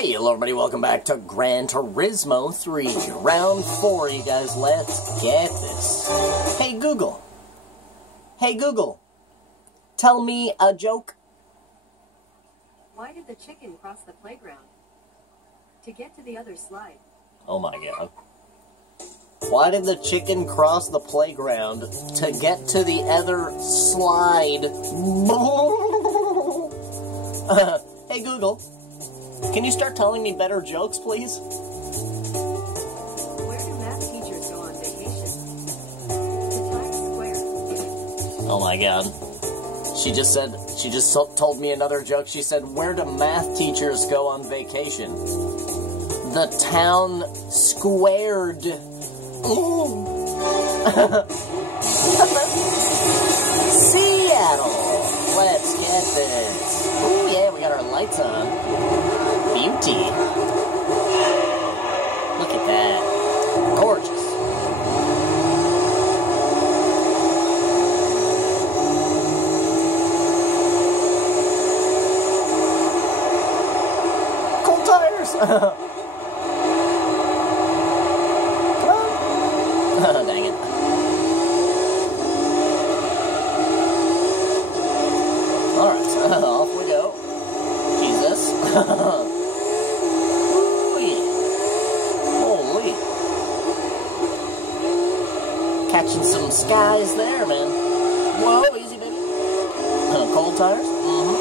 Hey, hello everybody, welcome back to Gran Turismo 3, round 4, you guys, let's get this. Hey Google, tell me a joke. Why did the chicken cross the playground? To get to the other slide. Oh my god. Why did the chicken cross the playground to get to the other slide? Hey Google, can you start telling me better jokes, please? Where do math teachers go on vacation? To Times Square. Oh my god. She just told me another joke. She said, where do math teachers go on vacation? The town squared. Ooh. Seattle. Let's get this. Ooh, yeah, we got our lights on. Beauty. Look at that. Gorgeous. Cold tires. Dang it. Alright, off we go. Jesus. Ooh, yeah. Holy. Catching some skies there, man. Whoa, easy, baby. Cold tires? Mm-hmm.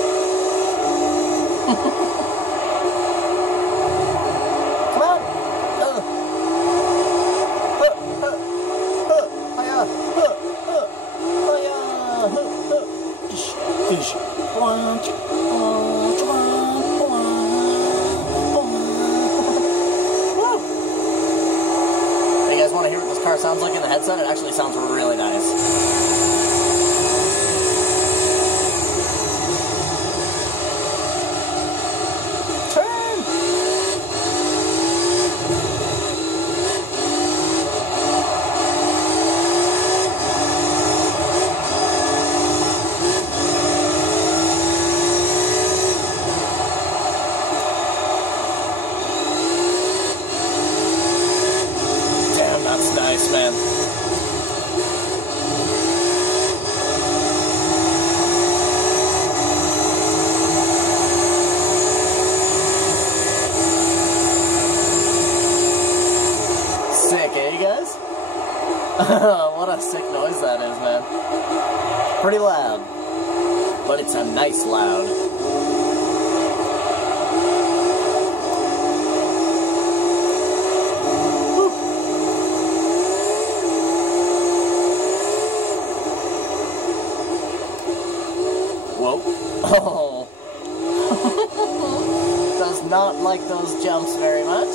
Come on. You guys want to hear what this car sounds like in the headset? It actually sounds really nice. Turn! That's nice, man. Sick, eh, you guys? What a sick noise that is, man. Pretty loud, but it's a nice loud. Whoa. Oh. Does not like those jumps very much.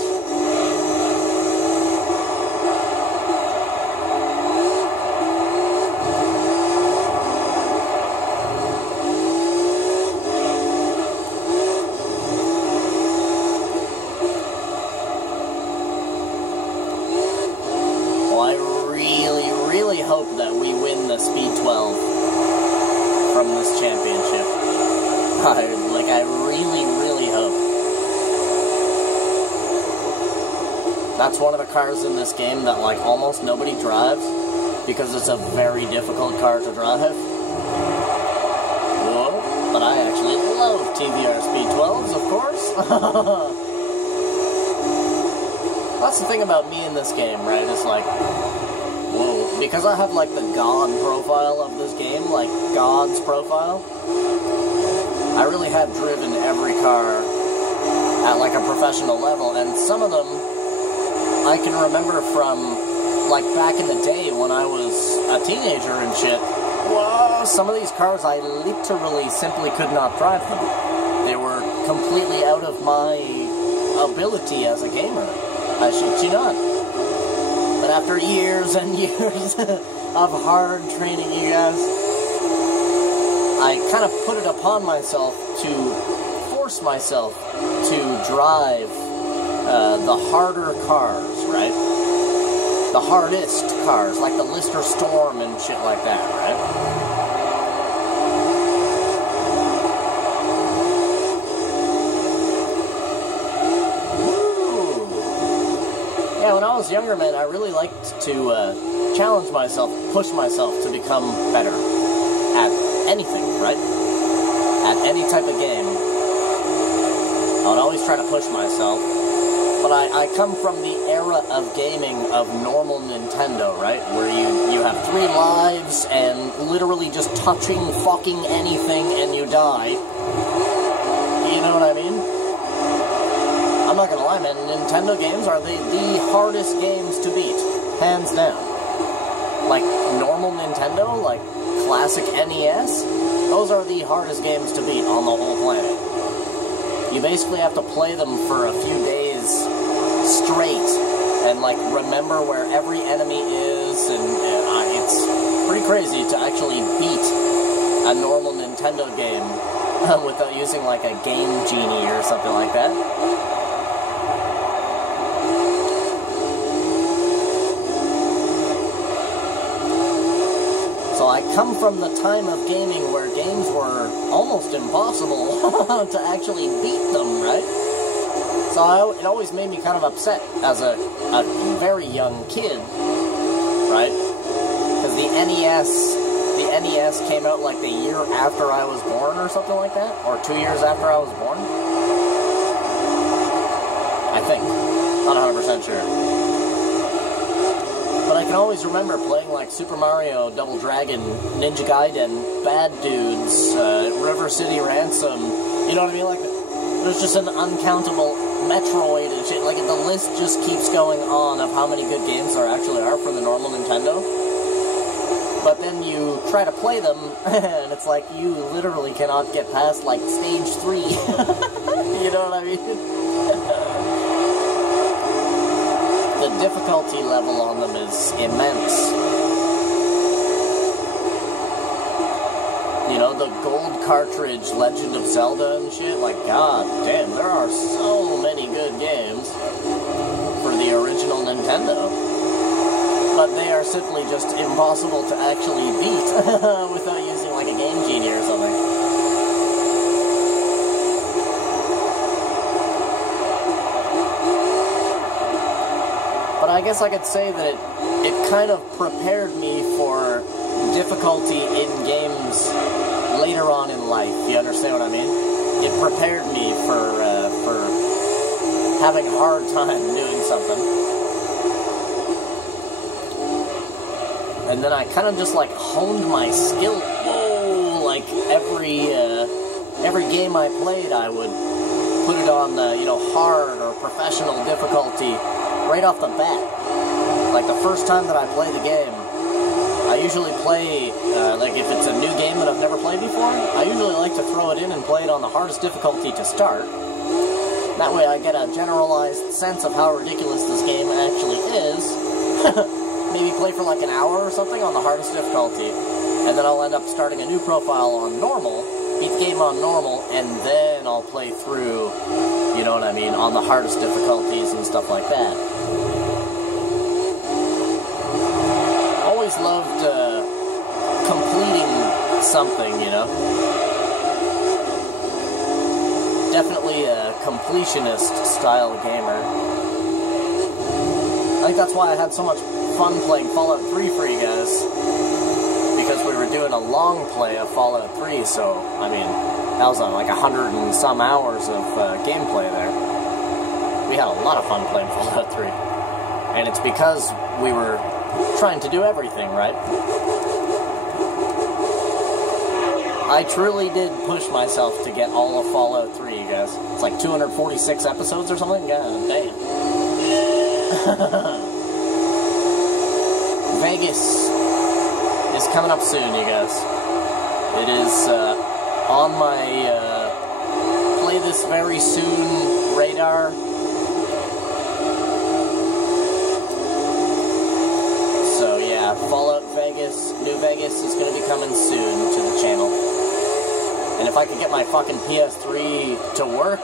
Well, I really hope that we win the Speed 12. From this championship. I really hope. That's one of the cars in this game that, like, almost nobody drives because it's a very difficult car to drive. Whoa, but I actually love TVR Speed 12s, of course. That's the thing about me in this game, right? It's like, whoa, because I have, like, the God profile of this game, like, God's profile, I really have driven every car at, like, a professional level, and some of them I can remember from, like, back in the day when I was a teenager and shit. Whoa, some of these cars I literally simply could not drive them. They were completely out of my ability as a gamer. I shit you not. But after years and years of hard training, you guys, I kind of put it upon myself to force myself to drive the harder cars, right? The hardest cars, like the Lister Storm and shit like that, right? I was younger, man, I really liked to challenge myself, push myself to become better at anything, right? At any type of game. I would always try to push myself. But I come from the era of gaming of normal Nintendo, right? Where you have 3 lives and literally just touching fucking anything and you die. You know what I mean? I'm not gonna lie, man, Nintendo games are the hardest games to beat. Hands down. Like, normal Nintendo, like classic NES, those are the hardest games to beat on the whole planet. You basically have to play them for a few days straight and, like, remember where every enemy is, and it's pretty crazy to actually beat a normal Nintendo game without using, like, a Game Genie or something like that. So I come from the time of gaming where games were almost impossible to actually beat them, right? So it always made me kind of upset as a very young kid, right? Because the NES came out like the year after I was born or something like that, or 2 years after I was born. I think, not 100% sure. But I can always remember playing like Super Mario, Double Dragon, Ninja Gaiden, Bad Dudes, River City Ransom, you know what I mean? Like, there's just an uncountable Metroid and shit. Like, the list just keeps going on of how many good games there actually are for the normal Nintendo. But then you try to play them, and it's like you literally cannot get past, like, stage 3. You know what I mean? The difficulty level on them is immense. You know, the gold cartridge Legend of Zelda and shit, like, god damn, there are so many good games for the original Nintendo. But they are simply just impossible to actually beat without using, like, a Game Genie or something. But I guess I could say that it kind of prepared me for difficulty in games later on in life. You understand what I mean? It prepared me for having a hard time doing something. And then I kind of just, like, honed my skill. Whoa! Like, every game I played, I would put it on, you know, hard or professional difficulty right off the bat. Like, the first time that I play the game, I usually play, like, if it's a new game that I've never played before, I usually like to throw it in and play it on the hardest difficulty to start. That way I get a generalized sense of how ridiculous this game actually is. Maybe play for like an hour or something on the hardest difficulty, and then I'll end up starting a new profile on normal, beat the game on normal, and then I'll play through, you know what I mean, on the hardest difficulties and stuff like that. Always loved completing something, you know. Definitely a completionist style gamer. I think that's why I had so much fun playing Fallout 3 for you guys, because we were doing a long play of Fallout 3, so, I mean, that was like 100 and some hours of gameplay there. We had a lot of fun playing Fallout 3, and it's because we were trying to do everything, right? I truly did push myself to get all of Fallout 3, you guys. It's like 246 episodes or something? God damn. Vegas is coming up soon, you guys. It is on my play this very soon radar. So yeah, Fallout Vegas, New Vegas is going to be coming soon to the channel. And if I could get my fucking PS3 to work,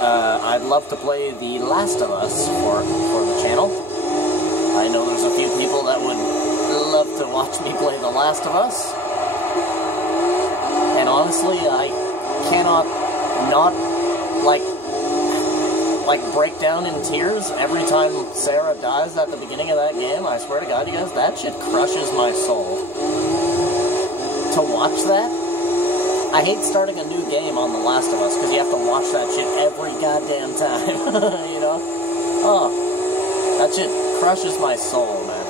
I'd love to play The Last of Us for the channel. I know there's a few people that would love to watch me play The Last of Us. And honestly, I cannot not, like, like, break down in tears every time Sarah dies at the beginning of that game. I swear to God, you guys, that shit crushes my soul. To watch that, I hate starting a new game on The Last of Us, because you have to watch that shit every goddamn time, you know? Oh, that shit crushes my soul, man.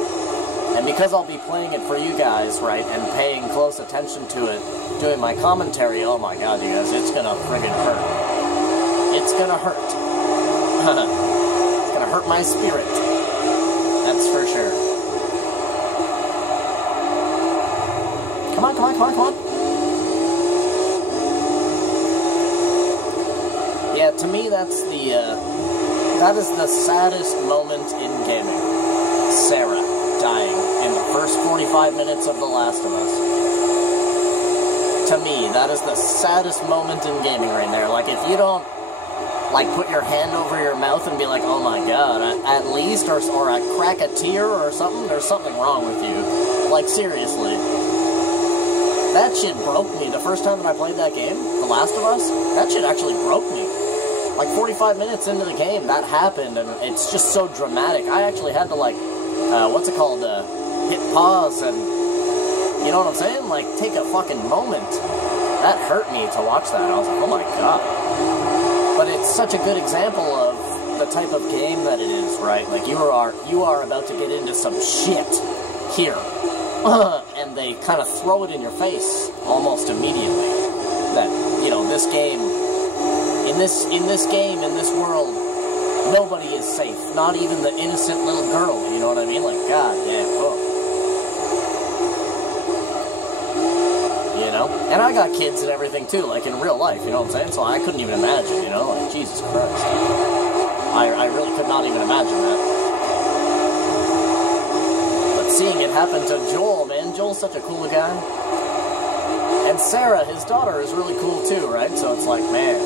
And because I'll be playing it for you guys, right, and paying close attention to it, doing my commentary, oh my God, you guys, it's gonna friggin' hurt. It's gonna hurt. It's gonna hurt my spirit. That's for sure. Come on, come on, come on, come on. Yeah, to me, that is the saddest moment in gaming. Sarah dying in the first 45 minutes of The Last of Us. To me, that is the saddest moment in gaming right there. Like, if you don't, like, put your hand over your mouth and be like, oh my God, at least, or crack a tear or something, there's something wrong with you. Like, seriously. That shit broke me. The first time that I played that game, The Last of Us, that shit actually broke me. Like, 45 minutes into the game, that happened, and it's just so dramatic. I actually had to, like, what's it called, hit pause, and, you know what I'm saying? Like, take a fucking moment. That hurt me to watch that. I was like, oh my God. But it's such a good example of the type of game that it is, right? Like, you are about to get into some shit here. And they kind of throw it in your face almost immediately. That, you know, this game, in this world, nobody is safe. Not even the innocent little girl, you know what I mean? Like, God damn, whoa. You know? And I got kids and everything too, like in real life, you know what I'm saying? So I couldn't even imagine, you know? Like, Jesus Christ. I really could not even imagine that. But seeing it happen to Joel, man, Joel's such a cool guy. And Sarah, his daughter, is really cool too, right? So it's like, man,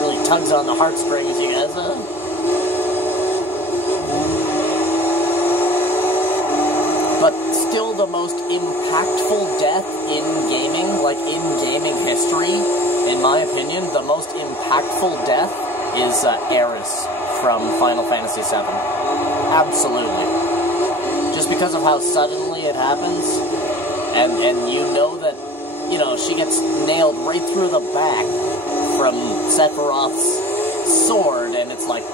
really tugs on the heartstrings, you guys, But still the most impactful death in gaming, like in gaming history, in my opinion, the most impactful death is Aerith from Final Fantasy VII. Absolutely. Just because of how suddenly it happens, and you know that, you know, she gets nailed right through the back from Sephiroth's sword, and it's like,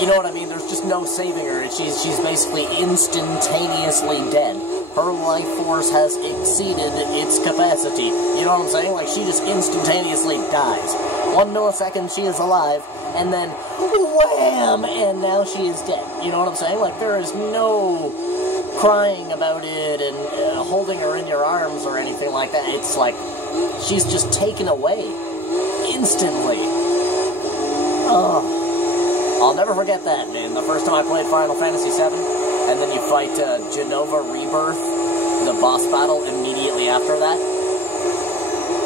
you know what I mean? There's just no saving her. She's basically instantaneously dead. Her life force has exceeded its capacity. You know what I'm saying? Like, she just instantaneously dies. 1 millisecond, she is alive, and then wham, and now she is dead. You know what I'm saying? Like, there is no crying about it and holding her in your arms or anything like that. It's like, she's just taken away instantly. Oh, I'll never forget that, man. The first time I played Final Fantasy VII, and then you fight Genova Rebirth, the boss battle immediately after that.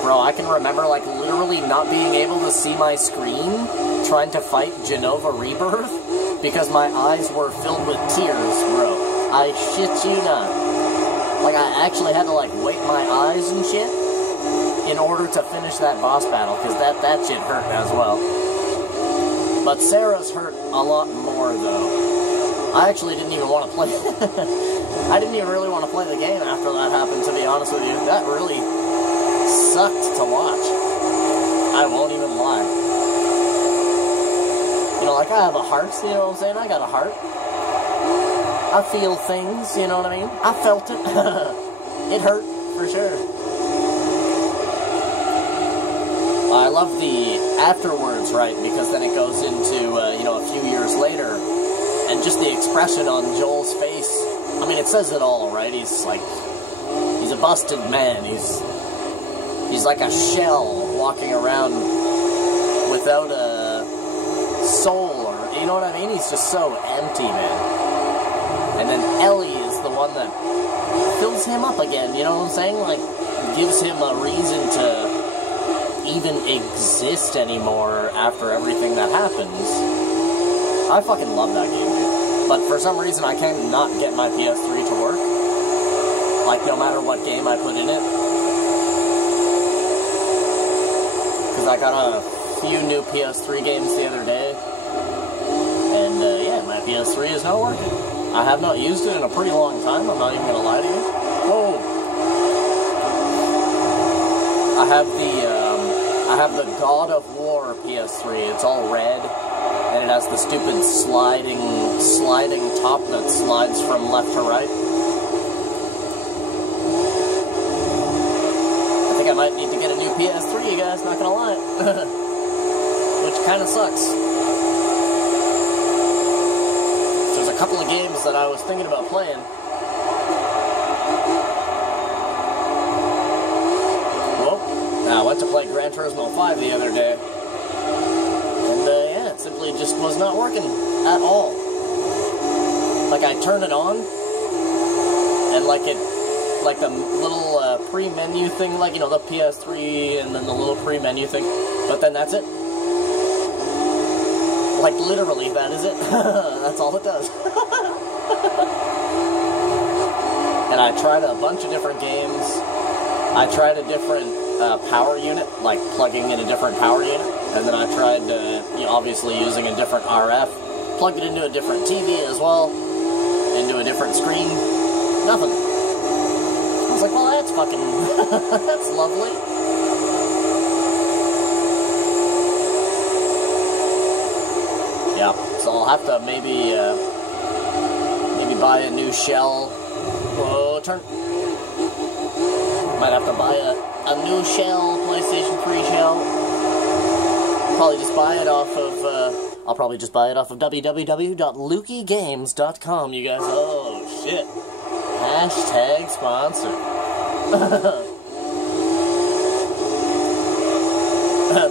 Bro, I can remember, like, literally not being able to see my screen trying to fight Genova Rebirth because my eyes were filled with tears, bro. I shit you not. Like, I actually had to, like, wipe my eyes and shit in order to finish that boss battle, because that shit hurt as well. But Sarah's hurt a lot more, though. I actually didn't even want to play I didn't even really want to play the game after that happened, to be honest with you. That really sucked to watch. I won't even lie. You know, like, I have a heart, you know what I'm saying? I got a heart. I feel things, you know what I mean? I felt it. It hurt, for sure. I love the afterwards, right, because then it goes into, you know, a few years later, and just the expression on Joel's face, I mean, it says it all, right? He's like, he's a busted man, he's like a shell walking around without a soul, or, you know what I mean? He's just so empty, man. And then Ellie is the one that fills him up again, you know what I'm saying? Like, gives him a reason to even exist anymore after everything that happens. I fucking love that game, dude. But for some reason, I can't not get my PS3 to work. Like, no matter what game I put in it. Because I got a few new PS3 games the other day. is not working. I have not used it in a pretty long time, I'm not even going to lie to you. Whoa! I have the God of War PS3, it's all red, and it has the stupid sliding top that slides from left to right. I think I might need to get a new PS3, you guys, not gonna lie. Which kinda sucks. There's a couple of games that I was thinking about playing. I went to play Gran Turismo 5 the other day, and yeah, it simply just was not working at all. Like, I turned it on, and like the little pre-menu thing, like, you know, the PS3, and then the little pre-menu thing, but then that's it. Like, literally, that is it. That's all it does. And I tried a bunch of different games. I tried a different power unit, like plugging in a different power unit, and then I tried, you know, obviously using a different RF, plugged it into a different TV as well, into a different screen, nothing. I was like, well, that's fucking, that's lovely. Yeah, so I'll have to maybe buy a new shell. Whoa, turn. Might have to buy a new shell, PlayStation 3 shell. Probably just buy it off of, I'll probably just buy it off of www.lukeygames.com, you guys. Oh, shit. Hashtag sponsor.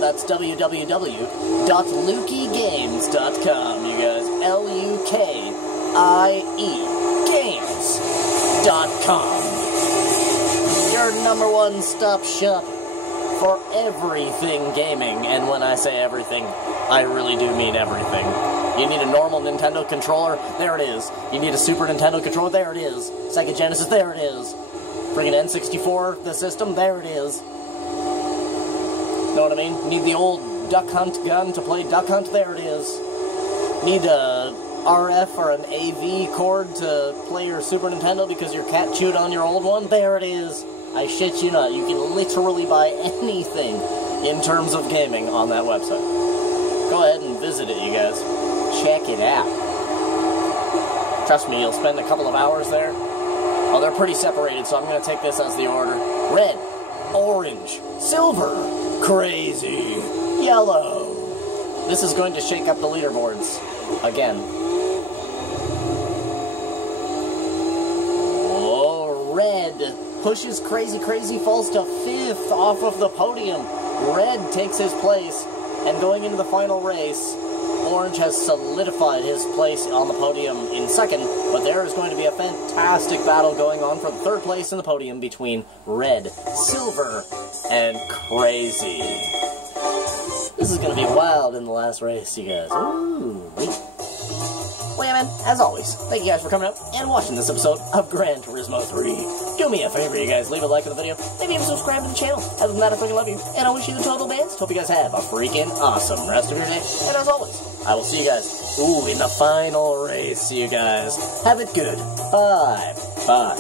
That's www.lukeygames.com, you guys. L-U-K-I-E games.com. Your number one stop shop for everything gaming, and when I say everything, I really do mean everything. You need a normal Nintendo controller, there it is. You need a Super Nintendo controller, there it is. Sega Genesis, there it is. Friggin' N64, the system, there it is. Know what I mean? Need the old Duck Hunt gun to play Duck Hunt, there it is. Need a RF or an AV cord to play your Super Nintendo because your cat chewed on your old one, there it is. I shit you not, you can literally buy anything in terms of gaming on that website. Go ahead and visit it, you guys. Check it out. Trust me, you'll spend a couple of hours there. Oh, they're pretty separated, so I'm going to take this as the order. Red, orange, silver, crazy, yellow. This is going to shake up the leaderboards again. Oh, red pushes Crazy Crazy, falls to 5th off of the podium. Red takes his place, and going into the final race, Orange has solidified his place on the podium in 2nd, but there is going to be a fantastic battle going on for the 3rd place in the podium between Red, Silver, and Crazy. This is going to be wild in the last race, you guys. Ooh, wait. Well, yeah, man, as always, thank you guys for coming up and watching this episode of Gran Turismo 3. Do me a favor, you guys, leave a like on the video, maybe even subscribe to the channel. Other than that, I freaking love you, and I wish you the total best. Hope you guys have a freaking awesome rest of your day, and as always, I will see you guys, in the final race, you guys. Have it good. Bye. Bye.